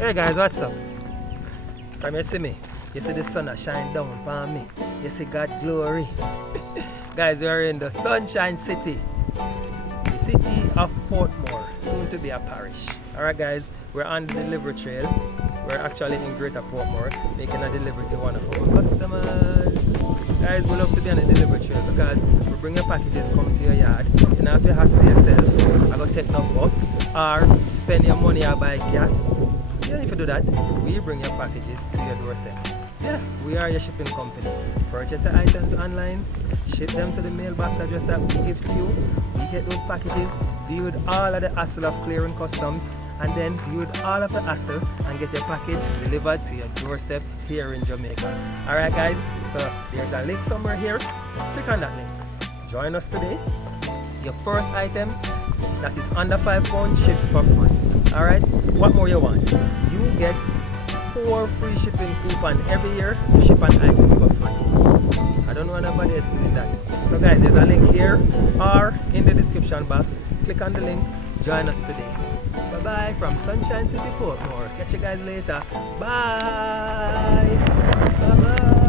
Hey guys, what's up? Come you see me. You see the sun a shine down upon me. You see God glory. Guys, we are in the Sunshine City. The city of Portmore, soon to be a parish. Alright guys, we're on the delivery trail. We're actually in Greater Portmore, making a delivery to one of our customers. Guys, we love to be on the delivery trail because we bring your packages come to your yard. You don't have to hassle yourself. I go take no bus or spend your money or buy gas. Yeah, if you do that, we bring your packages to your doorstep. Yeah, we are your shipping company. Purchase your items online, ship them to the mailbox address that we give to you. We get those packages, deal with all of the hassle of clearing customs, and then deal with all of the hassle and get your package delivered to your doorstep here in Jamaica. Alright guys, so there's a link somewhere here. Click on that link. Join us today. Your first item that is under £5 ships for free. Alright, what more you want? You get 4 free shipping coupons every year to ship an item for free. I don't know anybody else doing that. So guys, there's a link here or in the description box. Click on the link, join us today. Bye bye from Sunshine City, Portmore. Catch you guys later. Bye. Bye bye.